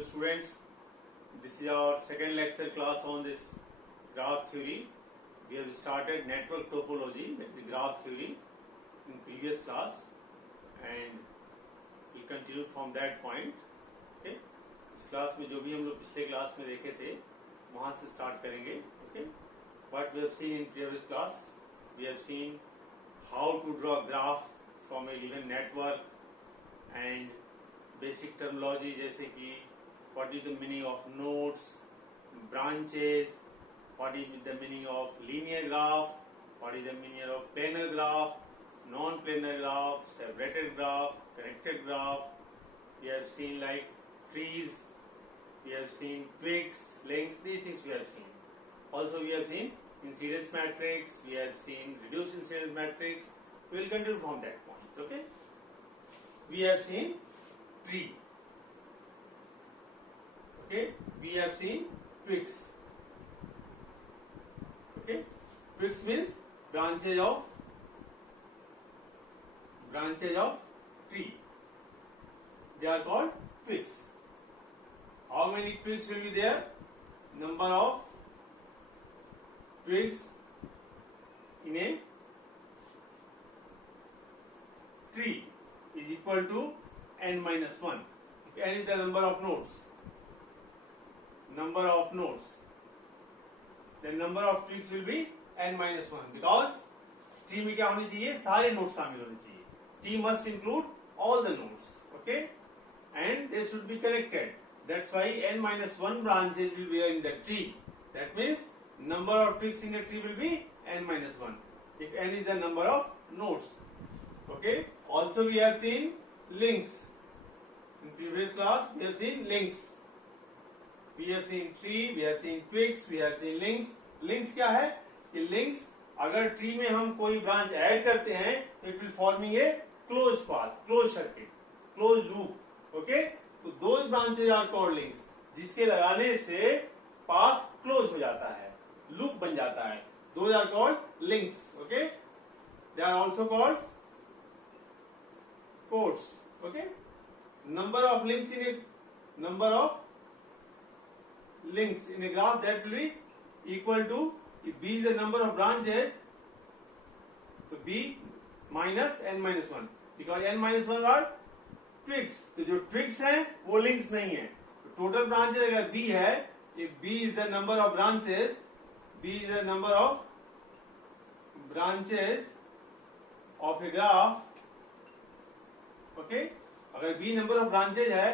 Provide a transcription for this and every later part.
Hello students, this is our second lecture class on this graph theory. We have started network topology, that is graph theory, in previous class, and we continue from that point. Okay, इस class में जो भी हम लोग पिछले class में देखे थे वहां से स्टार्ट करेंगे. Okay, what we have seen in previous class, we have seen how to draw a graph from a given network and basic terminology जैसे कि what is the meaning of nodes, branches, what is the meaning of linear graph, what is the meaning of planar graph, non-planar graph, separated graph, connected graph. We have seen like trees, we have seen twigs, links, these things we have seen. Also we have seen incidence matrix, we have seen reduced incidence matrix. We will continue from that point. Okay, we have seen tree. Okay, we have seen twigs. Okay, twigs means branches of tree. They are called twigs. How many twigs will be there? Number of twigs in a tree is equal to n minus 1. If n is the number of nodes, then number of twigs will be n minus 1, because tree में क्या होनी चाहिए, सारे nodes शामिल होने चाहिए. Tree must include all the nodes. Okay, and they should be connected. That's why n minus 1 branches will be there in the tree. That means number of twigs in a tree will be n minus 1 if n is the number of nodes. Okay, also we have seen links. In previous class we have seen links. We have seen tree, we have seen twigs, we have seen links. Links क्या है कि links अगर tree में हम कोई branch add करते हैं तो it will forming a close path, close circuit, close loop. Okay, तो those branches are called links, जिसके लगाने से पाथ क्लोज हो जाता है, लूप बन जाता है. Those are called links. Okay, they are also called codes. Okay, number of links in a graph, that will be equal to, if b is the number of branches, so b minus n minus 1, because n minus 1 are twigs. तो जो twigs हैं वो links नहीं है. Total branches अगर b है, if b is the number of branches of a graph. Okay, अगर b number of branches है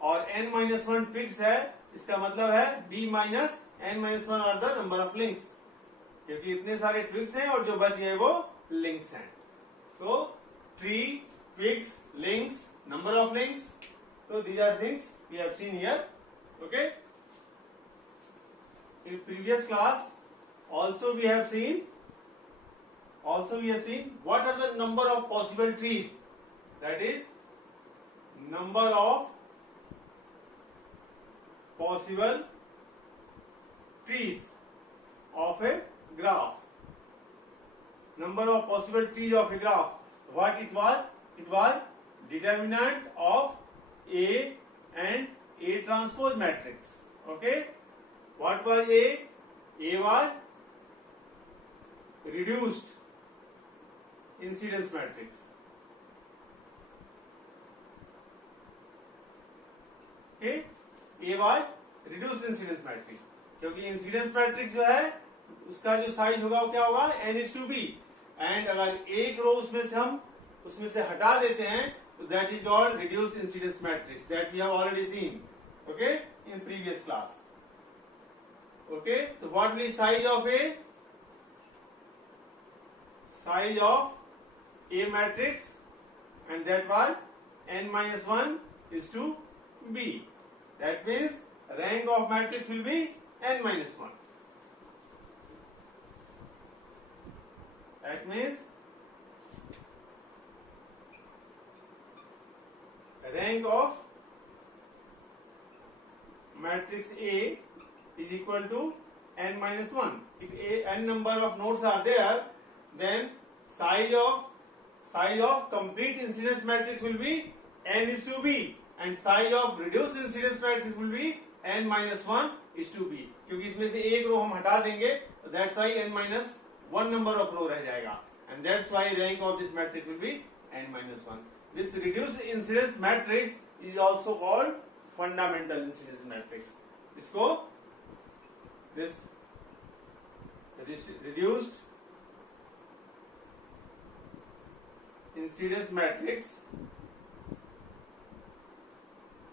और n माइनस 1 twigs है, इसका मतलब है b minus n minus 1 are the number of links, क्योंकि इतने सारे twigs हैं और जो बच गए वो लिंक्स हैं. तो tree, twigs, links, number of links, so these are things we have seen here. Okay, in previous class also we have seen what are the number of possible trees, that is number of possible trees of a graph. Number of possible trees of a graph, what it was determinant of A and A transpose matrix. Okay, what was A was reduced incidence matrix. Okay, A was reduced incidence matrix, क्योंकि incidence matrix जो है उसका जो size होगा वो क्या होगा, n/b, and अगर एक रो उसमें से हटा देते हैं तो that is called reduced incidence matrix, that we have already seen. Okay, in previous class. Okay, तो what will size of A matrix, and that was n minus 1 is to b. That means rank of matrix will be n minus 1. That means rank of matrix A is equal to n minus 1. If n number of nodes are there, then size of complete incidence matrix will be n is to b, and size of reduced incidence matrix will be n-1:b, क्योंकि इसमें से एक रो हम हटा देंगे, that's why n-1 number of row रह जाएगा, and that's why rank of this matrix will be n-1. This reduced incidence matrix is also called fundamental incidence matrix. इसको this reduced incidence matrix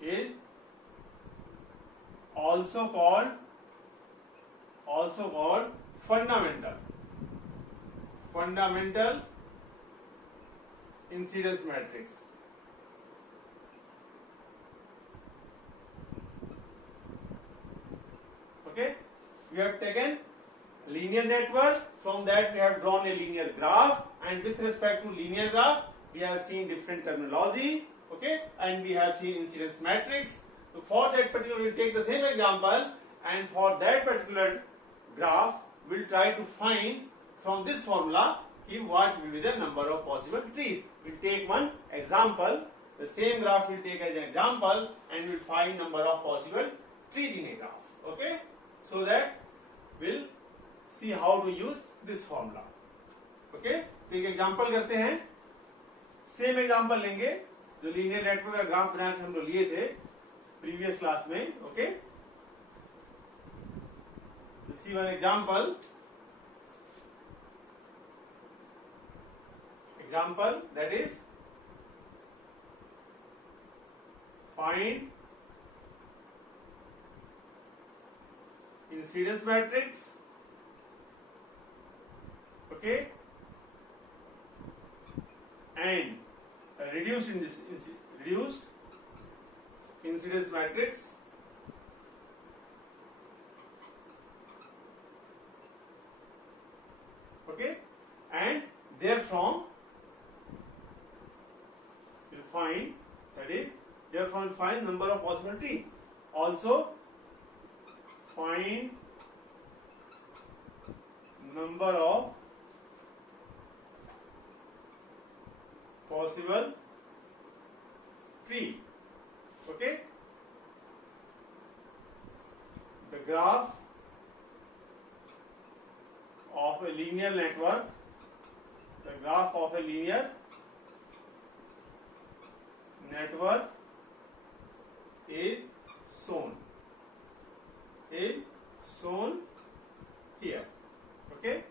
is also called fundamental incidence matrix. Okay, we have taken linear network, from that we have drawn a linear graph, and with respect to linear graph we have seen different terminology, okay, and we have seen incidence matrix. So for that particular, we'll take the same example, and for that particular graph we'll try to find from this formula what will be the number of possible trees. We'll take one example, the same graph we'll take as an example, and we'll find number of possible trees in a graph. Okay, so that we'll see how to use this formula. Okay, तो एक example करते हैं, same example लेंगे जो linear network का graph बना के हम लोग लिए थे प्रीवियस क्लास में. Okay, see one example that is find incidence matrix, okay, and reduced incidence matrix, okay, and therefrom we'll find, that is therefrom we'll find number of possible trees. Also find number of possible tree. Okay, the graph of a linear network, the graph of a linear network is shown here. Okay,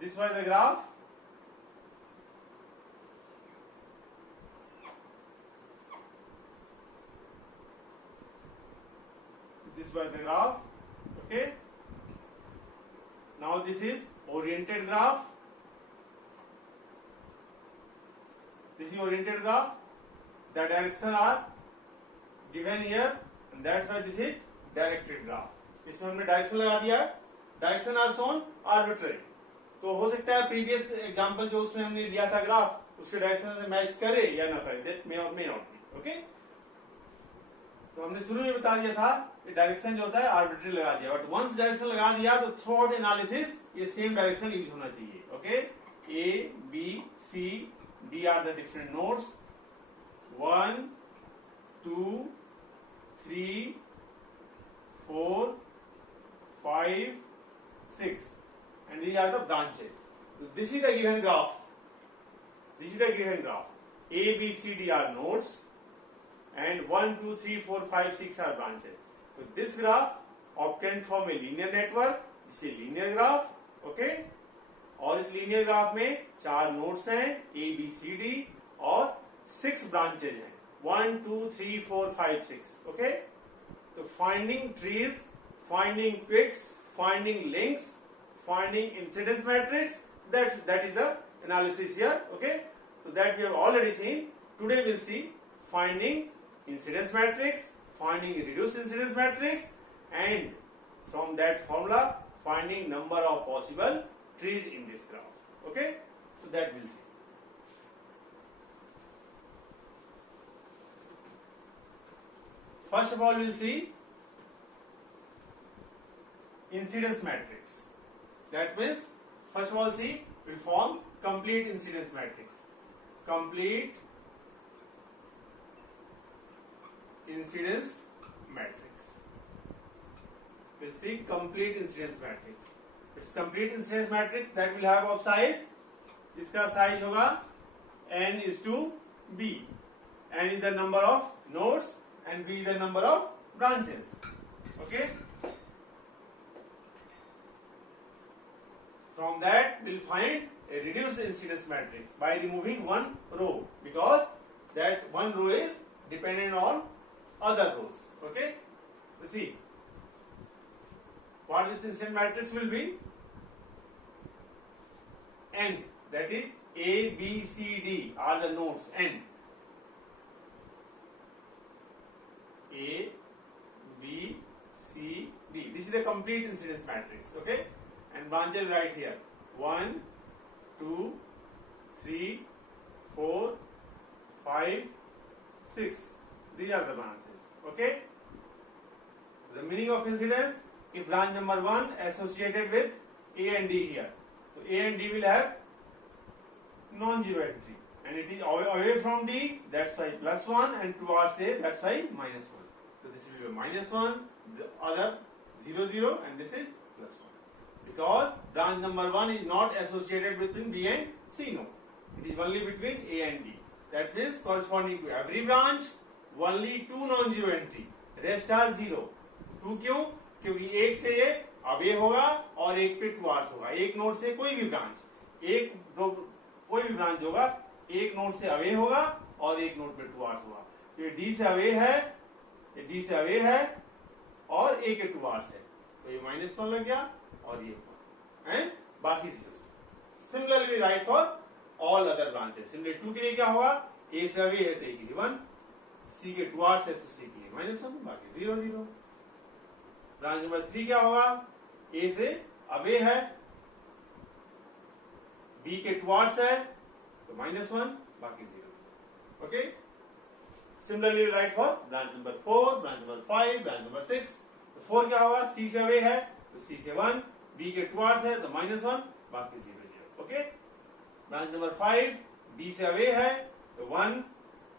this was the graph. This was the graph. Okay, now this is oriented graph. This is oriented graph. The direction are given here, and that's why this is directed graph. इसमें हमने direction लगा दिया है. Direction are shown arbitrary. तो हो सकता है previous example जो उसमें हमने दिया था ग्राफ उसके डायरेक्शन से मैच करे या ना करे, दैट मे और मे नॉट बी. ओके, तो हमने शुरू में बता दिया था कि डायरेक्शन जो होता है आर्बिट्ररी लगा दिया, बट वंस डायरेक्शन लगा दिया तो थ्रू आउट एनालिसिस ये सेम डायरेक्शन यूज होना चाहिए. Okay, A B C D are the different nodes, 1 2 3 4 5 6, and these are the branches. So this is the given graph. This is the given graph. A, B, C, D are nodes, and 1 2 3 4 5 6 are branches. So this graph obtained from a linear network. This is a linear graph. Okay, और इस linear graph में 4 nodes हैं A, B, C, D और 6 branches हैं 1 2 3 4 5 6. Okay, so finding trees, finding peaks, finding links, finding incidence matrix, that is the analysis here. Okay, so that we have already seen. Today we'll see finding incidence matrix, finding reduced incidence matrix, and from that formula finding number of possible trees in this graph. Okay, so that we'll see. First of all, we'll see incidence matrix. That means, first of all, see, we form complete incidence matrix. Complete incidence matrix. We'll see complete incidence matrix. It's complete incidence matrix that will have of size. इसका size होगा n is to b. N is the number of nodes and b is the number of branches. Okay. From that we'll find a reduced incidence matrix by removing one row, because that one row is dependent on other rows. Okay. So see what this incidence matrix will be. N, that is A, B, C, D are the nodes. N. A, B, C, D. This is the complete incidence matrix. Okay. And branches right here. 1, 2, 3, 4, 5, 6. These are the branches. Okay. The meaning of incidence, if branch number 1 associated with A and D here. So A and D will have non-zero entry, and it is away from D, that's why +1, and towards A, that's why -1. So this will be -1, the other 0, 0, and this is +1. Because branch number 1 is not associated between B and C node. It is only between A and D. That means corresponding to every branch, only 2 non-zero entry. Rest are 0. 2 क्यों? क्योंकि एक से ये away होगा और एक पे towards होगा. एक नोड से कोई भी ब्रांच, कोई भी ब्रांच होगा, एक नोड से अवे होगा और एक नोड पे टुवार्ड्स होगा. तो ये डी से अवे है, ये डी से अवे है और ए के टुवार्ड्स है. तो ये -1 लग गया और ये 1 एंड बाकी 0. Similarly right for all other branches. Similar 2 के लिए क्या होगा? ए से अवे है तो ए के लिए 1, सी के टुवार्ड्स है तो सी के लिए -1, बाकी 0, 0. ब्रांच नंबर 3 क्या होगा? ए से अवे है, बी के टुवार्ड्स है तो -1, बाकी 0. Okay. Similarly right for branch number 4, branch number 5, branch number 6. तो 4 क्या होगा? सी से अवे है तो सी से 1, बी के टुवार्ड्स है तो -1, बाकी 0, 0. ओके. ब्रांच नंबर 5 बी से अवे है तो 1,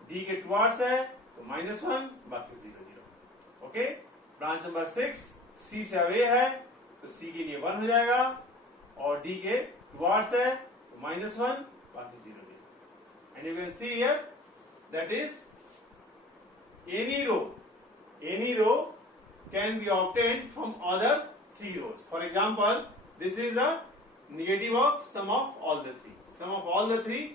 डी के टुवार्ड्स है तो -1, बाकी 0, 0. ओके. ब्रांच नंबर 6 सी से अवे है तो सी के लिए 1 हो जाएगा और डी के टुवार्ड्स है तो -1, बाकी 0, 0. And you can see here that is any row can be obtained from other 3 rows. For example, this is the negative of sum of all the 3. Sum of all the 3,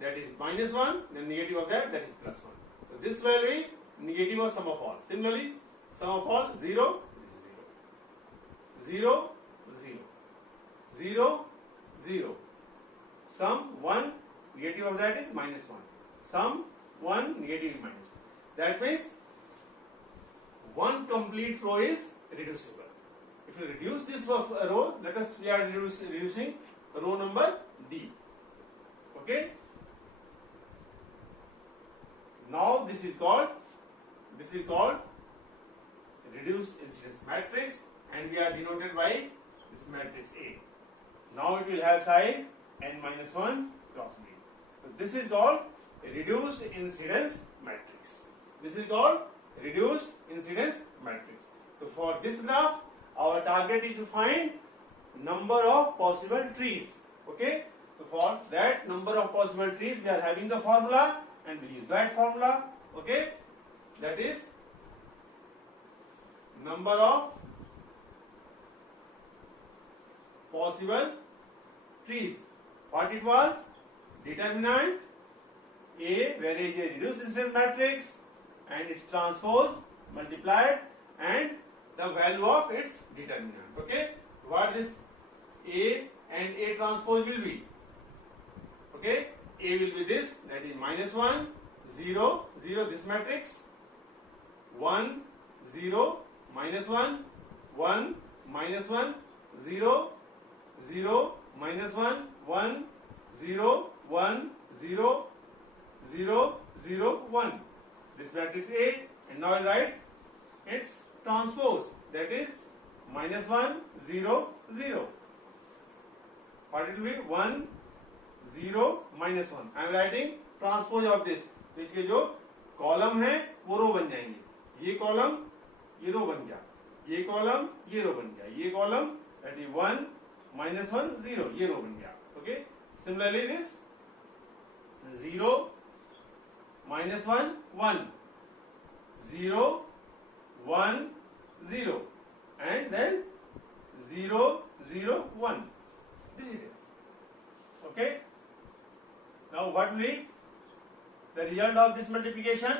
that is -1, then negative of that is +1. So this value is negative of sum of all. Similarly, sum of all 0, 0, 0, 0, 0. Sum 1, negative of that is -1. Sum 1, negative is -1. That means one complete row is reducible. If you reduce this row, let us we are reducing row number D. Okay. Now this is called reduced incidence matrix, and we are denoted by this matrix A. Now it will have size n-1 cross B. So this is called a reduced incidence matrix. This is called reduced incidence matrix. So for this graph, our target is to find number of possible trees. Okay. So for that number of possible trees, we are having the formula, and we use that formula. Okay. That is number of possible trees. What it was? Determinant A, where is a reduced incidence matrix, and its transpose multiplied, and the value of its determinant. Okay. What this A and A transpose will be? Okay. A will be this, that is -1, 0, 0, this matrix, 1, 0, -1, 1, -1, 0, 0, -1, 1, 0, 1, 0, 0, 0, 1. This matrix A, and now I write its transpose, that is -1, 0, 0. What it will be? 1, 0, -1. I am writing transpose of this. तो इसके जो column है वो रो बन जाएंगे. ये column ये रो बन गया, ये कॉलम ये रो बन गया, ये कॉलम दैट इज 1 -1 0 ये रो बन गया. Okay, similarly this 0 -1 1 0 1 0 and then 0 0 1. This is it. Okay, now what will be the result of this multiplication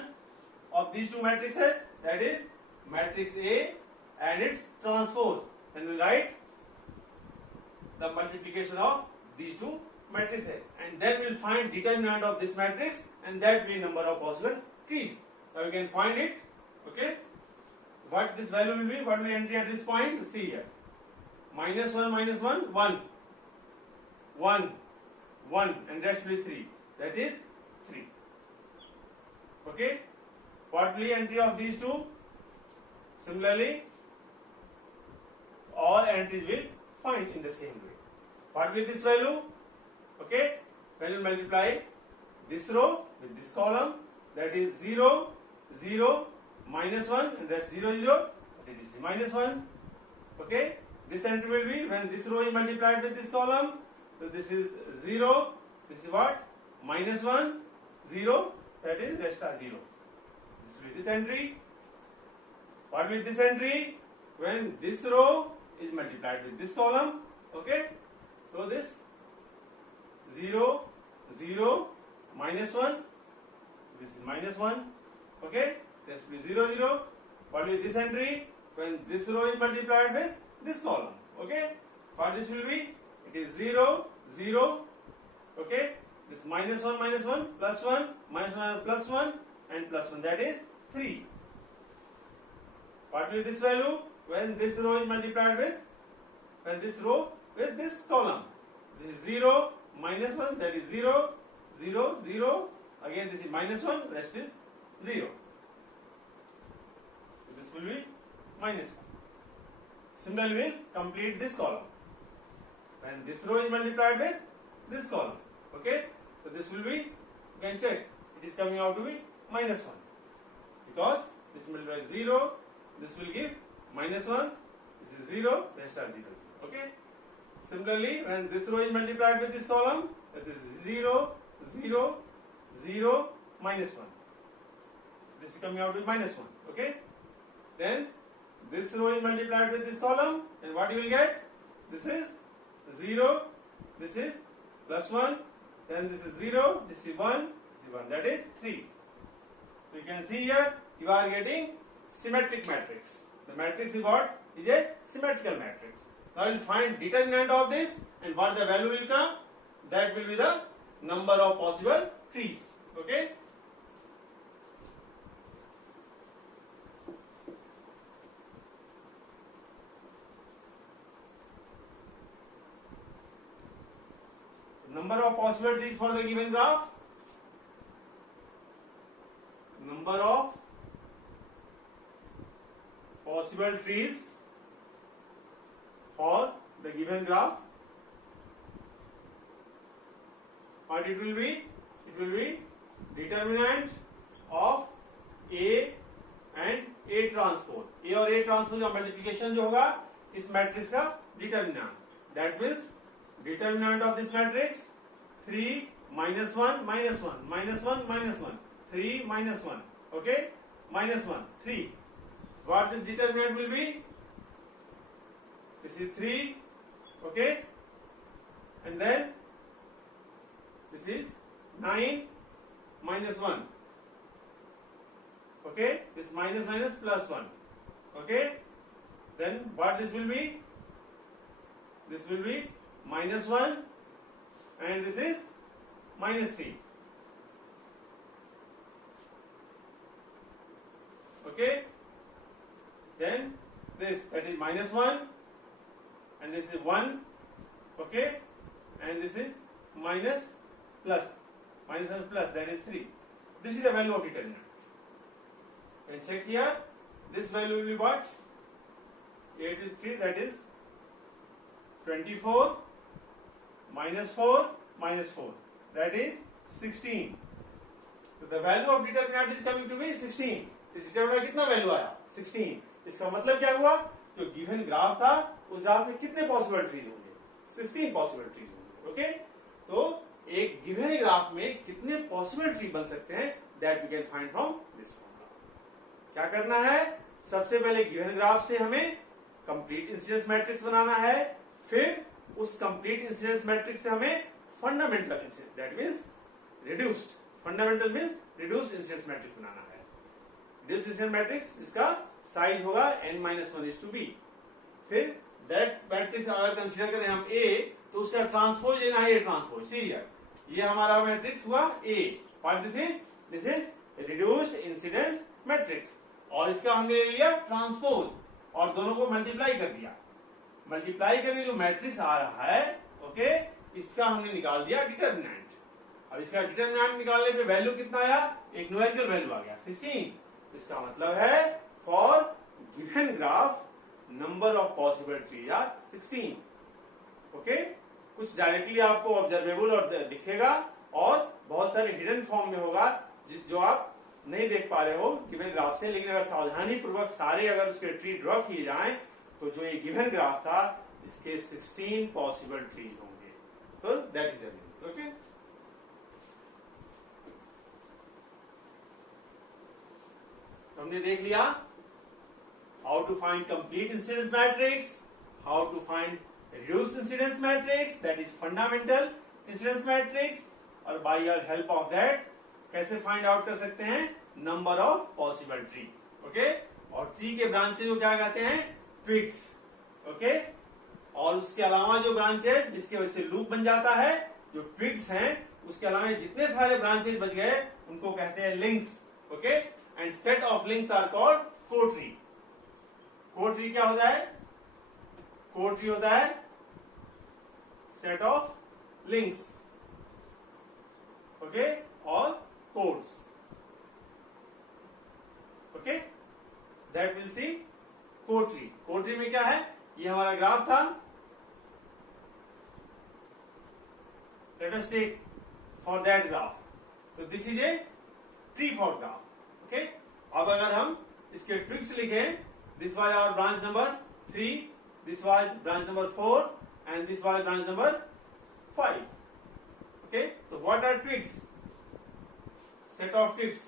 of these two matrices? That is matrix A and its transpose. Then we write the multiplication of these two matrices, and then we'll find determinant of this matrix, and that will be number of possible trees. Now we can find it. Okay, what this value will be? What will entry at this point? See here, -1 -1 1 1 1 and rest will be 3. That is 3. Okay, what will be entry of these two? Similarly, all entries will find in the same way. What will be this value? Okay, when you multiply this row with this column, that is 0 0 -1 and that's 0 0, that is -1. Okay, this entry will be when this row is multiplied with this column, so this is 0, this is what? -1 0, that is rest are 0. This will be this entry. What will be this entry? When this row is multiplied with this column. Okay, so this 0 0 -1, this is -1. Okay, this will be 0 0. What will be this entry? When this row is multiplied with this column. Okay, what this will be? It is 0 0. Okay, this -1 -1 +1 -1 +1 and +1, that is 3. What will be this value? When this row is multiplied with this column. This is 0 -1, that is 0 0 0. Again this is -1, rest is 0. So this will be -1. Similarly, we'll complete this column. When this row is multiplied with this column. Okay, so this will be, you can check, it is coming out to be -1, because this multiplies 0, this will give -1, this is 0, rest are 0 0. Okay, similarly, when this row is multiplied with this column, that is 0 0 0 -1, this is coming out to be -1. Okay, then this row is multiplied with this column, and what you will get? This is 0, this is +1, then this is 0, this is 1, this is 1, that is 3. So you can see here you are getting symmetric matrix. The matrix you got is a symmetrical matrix. Now you will find determinant of this, and what the value will come? That will be the number of possible trees. Okay. Number of possible trees for the given graph. Number of possible trees for the given graph. What it will be? It will be determinant of A and A transpose. A और A transpose का multiplication जो होगा इस matrix का determinant. That means determinant of this matrix 3 -1 -1 -1 -1 3 -1. Okay, -1 3. What this determinant will be? This is 3. Okay, and then this is 9 -1. Okay, this minus minus +1. Okay, then what this will be? This will be -1 and this is -3. Okay, then this, that is -1 and this is 1. Okay, and this is minus plus, that is 3. This is the value of determinant. And check here, this value will be what? 8 is 3, that is 24 minus 4 minus 4, that is 16. So the value of determinant is coming to be 16. इस determinant का कितना value आया 16। इसका मतलब क्या हुआ, जो given graph था उस ग्राफ में कितने पॉसिबल ट्रीज होंगे, 16 पॉसिबल ट्रीज होंगे। ओके, तो एक गिवन ग्राफ में कितने पॉसिबल ट्री बन सकते हैं, that we can find from this formula. क्या करना है, सबसे पहले गिवन ग्राफ से हमें कंप्लीट इंसिडेंस मैट्रिक्स बनाना है, फिर उस कंप्लीट इंसिडेंस मैट्रिक्स से हमें fundamental incidence, that means reduced, fundamental means reduced incidence matrix बनाना है। रिड्यूस्ड इंसिडेंस मैट्रिक्स जिसका साइज होगा n-1:b। फिर दैट मैट्रिक्स अगर कंसीडर करें हम A, तो उसका ट्रांसपोज लेना है A ट्रांसपोज। सी ये हमारा मैट्रिक्स हुआ A, what this is reduced incidence matrix, और इसका हमने ले लिया ट्रांसपोज और दोनों को मल्टीप्लाई कर दिया। मल्टीप्लाई करके जो मैट्रिक्स आ रहा है, ओके, इसका हमने निकाल दिया डिटरमिनेंट। अब इसका डिटरमिनेंट निकालने पे वैल्यू कितना आया, एक न्यूमेरिकल वैल्यू आ गया 16। इसका मतलब है for given graph number of possible trees are 16। Okay, कुछ डायरेक्टली आपको ऑब्जर्वेबल और दिखेगा और बहुत सारे हिडन फॉर्म में होगा जो आप नहीं देख पा रहे हो गिवन ग्राफ से, लेकिन अगर सावधानी पूर्वक सारे अगर उसके ट्री ड्रॉ किए जाएं तो जो ये गिवन ग्राफ था इसके 16 पॉसिबल ट्रीज होंगे। तो that is the meaning. Okay, तो हमने देख लिया how to find complete incidence matrix, how to find reduced incidence matrix, that is fundamental incidence matrix, और by your help of that कैसे फाइंड आउट कर सकते हैं number of possible tree. Okay, और ट्री के ब्रांचेज को क्या कहते हैं, ट्विग्स। ओके, और उसके अलावा जो ब्रांचेज जिसके वजह से लूप बन जाता है, जो ट्विग्स हैं उसके अलावा जितने सारे ब्रांचेज बच गए उनको कहते हैं links. Okay, and set of links are called cotree. Cotree क्या होता है, कोट्री होता है सेट ऑफ लिंक्स, ओके, और chords. Okay, that will see cotree. Cotree में क्या है, ये हमारा ग्राफ था, let us take for that graph, तो this is a tree for graph. Okay, अब अगर हम इसके ट्रिक्स लिखें, this was our branch number 3, this was branch number 4 and this was branch number 5. Okay, so what are twigs, set of twigs,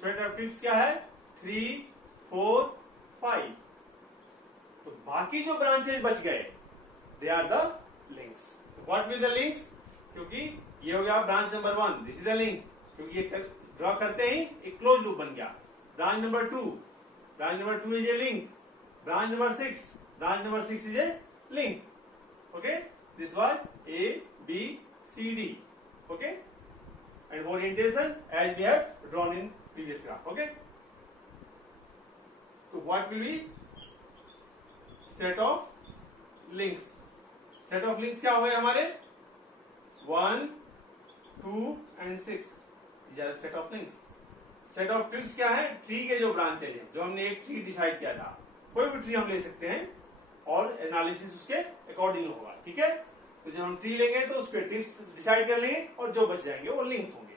set of twigs क्या है 3, 4, 5। तो बाकी जो ब्रांचेज बच गए they are the links. What will the links, क्योंकि ये हो गया branch number 1, this is the link, क्योंकि ये ड्रॉ करते ही एक क्लोज लूप बन गया। branch number 2 is a link, branch number 6 is a link। okay, this was A, B, C, D। okay, and orientation as we have drawn in previous graph। okay, so what will be set of links, set of links क्या हुए हमारे 1, 2 and 6, these are set of links। Set of tricks क्या है, tree के जो branches हैं, जो हमने एक ट्री डिसाइड किया था, कोई भी ट्री हम ले सकते हैं और एनालिसिस उसके अकॉर्डिंग होगा। ठीक है, तो जब हम ट्री लेंगे तो उसके ट्रिक्स डिसाइड कर लेंगे और जो बच जाएंगे वो लिंक्स होंगे।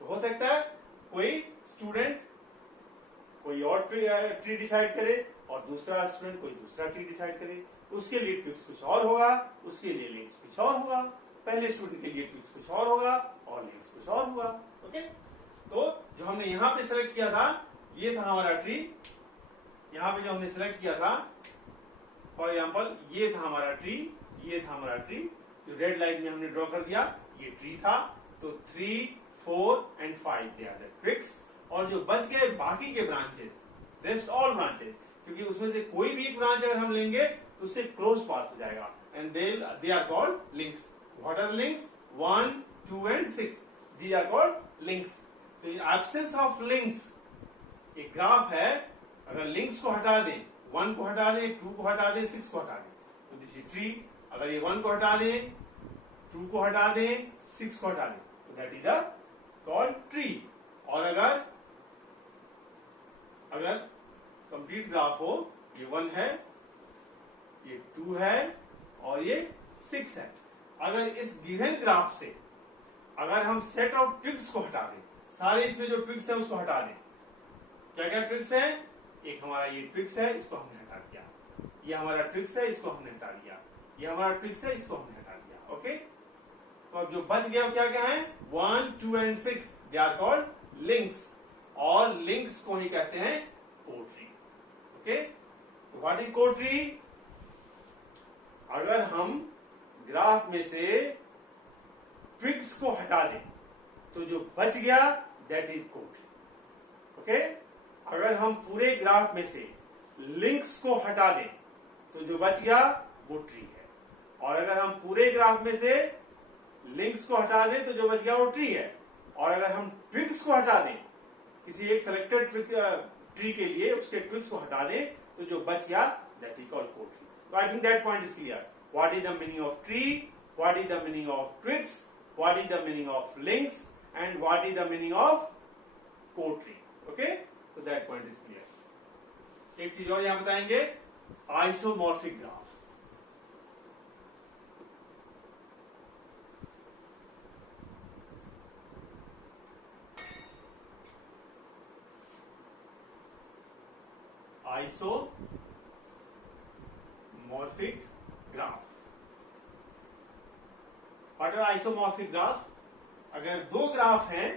तो हो सकता है कोई स्टूडेंट कोई और ट्री डिसाइड करे और दूसरा स्टूडेंट कोई दूसरा ट्री डिसाइड करे, उसके लिए ट्रिक्स कुछ और होगा, उसके लिए लिंक्स कुछ और होगा, पहले स्टूडेंट के लिए ट्रिक्स कुछ और होगा और लिंक्स कुछ और होगा। ओके, तो जो हमने यहां पे सिलेक्ट किया था ये था हमारा ट्री, यहां पे जो हमने सिलेक्ट किया था फॉर एग्जांपल ये था हमारा ट्री, ये था हमारा ट्री, जो रेड लाइन में हमने ड्रॉ कर दिया ये ट्री था। तो 3, 4 and 5 they are the tricks, और जो बच गए बाकी के ब्रांचेस, रेस्ट ऑल ब्रांचेस, क्योंकि उसमें से कोई भी एक ब्रांच अगर हम लेंगे तो उससे क्लोज पाथ हो जाएगा, and they are called links. What are links, 1, 2 and 6, these are called links. तो एब्सेंस ऑफ लिंक्स, एक ग्राफ है, अगर लिंक्स को हटा दें, 1 को हटा दें, 2 को हटा दें, 6 को हटा दें, तो दिस इज ट्री। अगर ये 1 को हटा दें, 2 को हटा दें, 6 को हटा दें, तो that is the called tree. और अगर कंप्लीट ग्राफ हो, ये 1 है, ये 2 है और ये 6 है, अगर इस गिवन ग्राफ से अगर हम सेट ऑफ ट्विग्स को हटा दें, सारे इसमें जो ट्विग्स है उसको हटा दें, क्या क्या ट्विग्स है, एक हमारा ये ट्विग्स है, इसको हमने हटा दिया, ये हमारा ट्विग्स है, इसको हमने हटा दिया, ये हमारा ट्विग्स है, इसको हमने हटा दिया। ओके, तो अब जो बच गया क्या क्या है, 1, 2 and 6 they are called links, और लिंक्स को ही कहते हैं कोड ट्री। ओके, तो व्हाट इज कोड ट्री? अगर हम ग्राफ में से ट्विग्स को हटा दें तो जो बच गया that is code tree. Okay, अगर हम पूरे ग्राफ में से लिंक्स को हटा दें तो जो बच गया वो ट्री है, और अगर हम पूरे ग्राफ में से लिंक्स को हटा दें तो जो बच गया वो ट्री है, और अगर हम ट्विग्स को हटा दें, किसी एक सेलेक्टेड ट्री के लिए उसके ट्विग्स को हटा दें तो जो बच गया that is called code tree. So I think that point is clear. What is the meaning of tree? What is the meaning of twigs? What is the meaning of links? And what is the meaning of code tree? Okay? So that point is clear. एक चीज और यहां बताएंगे, isomorphic graph. Isomorphic graph. What are isomorphic graphs? अगर दो graph हैं,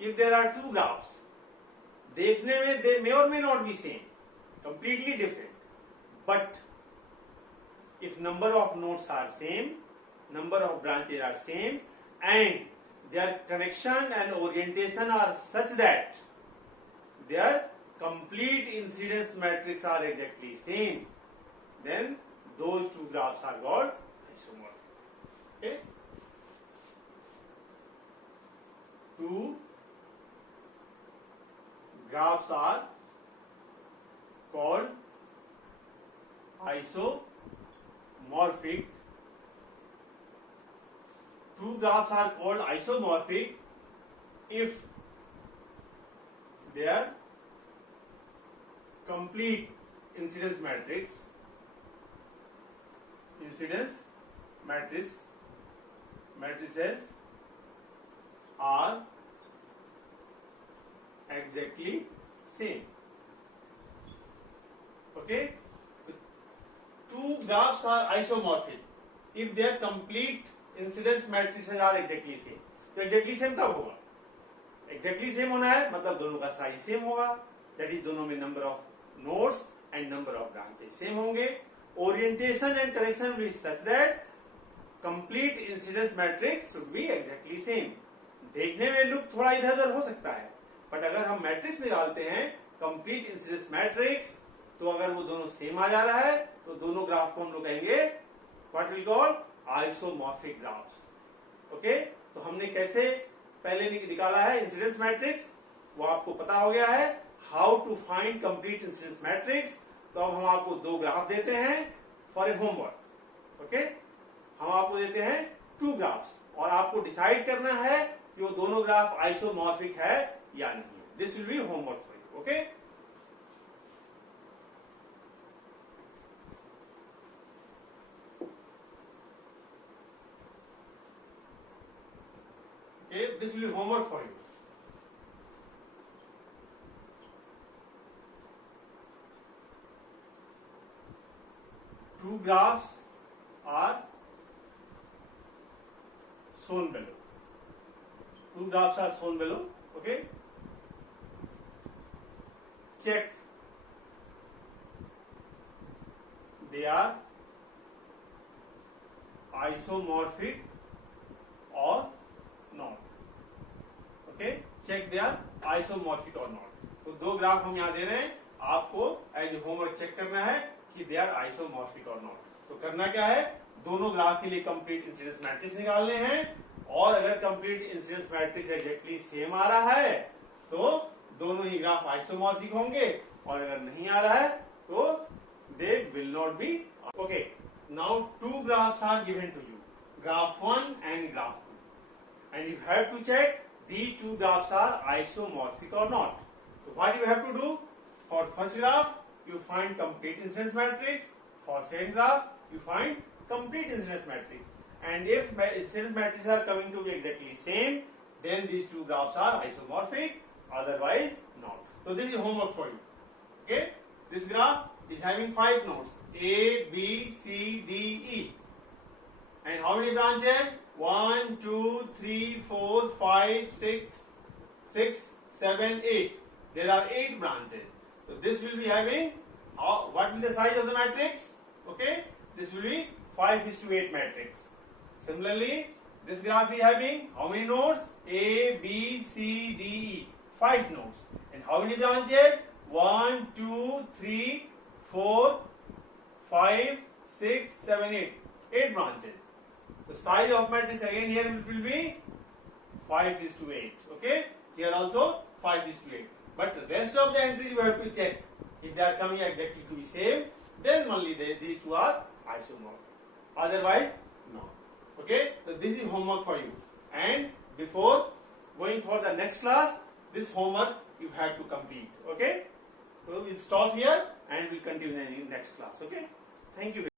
if there are two graphs, देखने में they may or may not be same, completely different, but if number of nodes are same, number of branches are same, and their connection and orientation are such that their complete incidence matrix are exactly same, then those two graphs are called isomorphic. Okay? Two graphs are called isomorphic. Two graphs are called isomorphic if their complete incidence matrices are exactly same. Okay, so two graphs are isomorphic if their complete incidence matrices are exactly same. तो exactly same कब होगा? exactly same होना है मतलब दोनों का size same होगा, that is दोनों में number of nodes and number of branches same होंगे, orientation and connection will be such that complete incidence matrix should be exactly same. देखने में लुक थोड़ा इधर उधर हो सकता है, बट अगर हम मैट्रिक्स निकालते हैं कंप्लीट इंसिडेंस मैट्रिक्स, तो अगर वो दोनों सेम आ जा रहा है तो दोनों ग्राफ को हम लोग कहेंगे what will call isomorphic graphs. Okay, तो हमने कैसे पहले निकाला है इंसिडेंस मैट्रिक्स, वो आपको पता हो गया है, how to find complete incidence matrix. तो अब हम आपको दो ग्राफ देते हैं फॉर ए होमवर्क। ओके, हम आपको देते हैं टू ग्राफ्स और आपको डिसाइड करना है कि वो दोनों ग्राफ आइसोमॉर्फिक है या नहीं। This will be homework for you. Okay, this will be homework for you. Two graphs are shown below. Two graphs are shown below. Okay. Check they are isomorphic or not. Okay, check they are isomorphic और not. तो दो graph हम यहाँ दे रहे हैं, आपको as homework check करना है कि दे आर आइसोमॉर्फिक और नॉट। तो करना क्या है, दोनों ग्राफ के लिए कंप्लीट इंसिडेंस मैट्रिक्स निकालने हैं, और अगर complete incidence matrix exactly same आ रहा है तो दोनों ही ग्राफ आइसोमॉर्फिक होंगे, और अगर नहीं आ रहा है तो they will not be. Okay, now two graphs are given to you, graph 1 and graph 2, and you have to check these two graphs are isomorphic or not. So what you have to do, for first graph you find complete incidence matrix, for second graph you find complete incidence matrix, and if since matrices are coming to be exactly same, then these two graphs are isomorphic, otherwise not. So this is homework for you. Okay, this graph is having 5 nodes A, B, C, D, E, and how many branches? 1, 2, 3, 4, 5, 6, 7, 8. There are 8 branches. So this will be having, what will be the size of the matrix? Okay, this will be 5:8 matrix. Similarly, this graph is having how many nodes? A, B, C, D, E. 5 nodes. And how many branches? 1, 2, 3, 4, 5, 6, 7, 8. 8 branches. The size of matrix again here will be 5:8. Okay, here also 5:8. But the rest of the entries you have to check. If they are coming exactly to be same, then only these two are isomorphic. Otherwise, no. Okay, so this is homework for you. And before going for the next class, this homework you have to complete. Okay, so we'll stop here and we'll continue in the next class. Okay, thank you.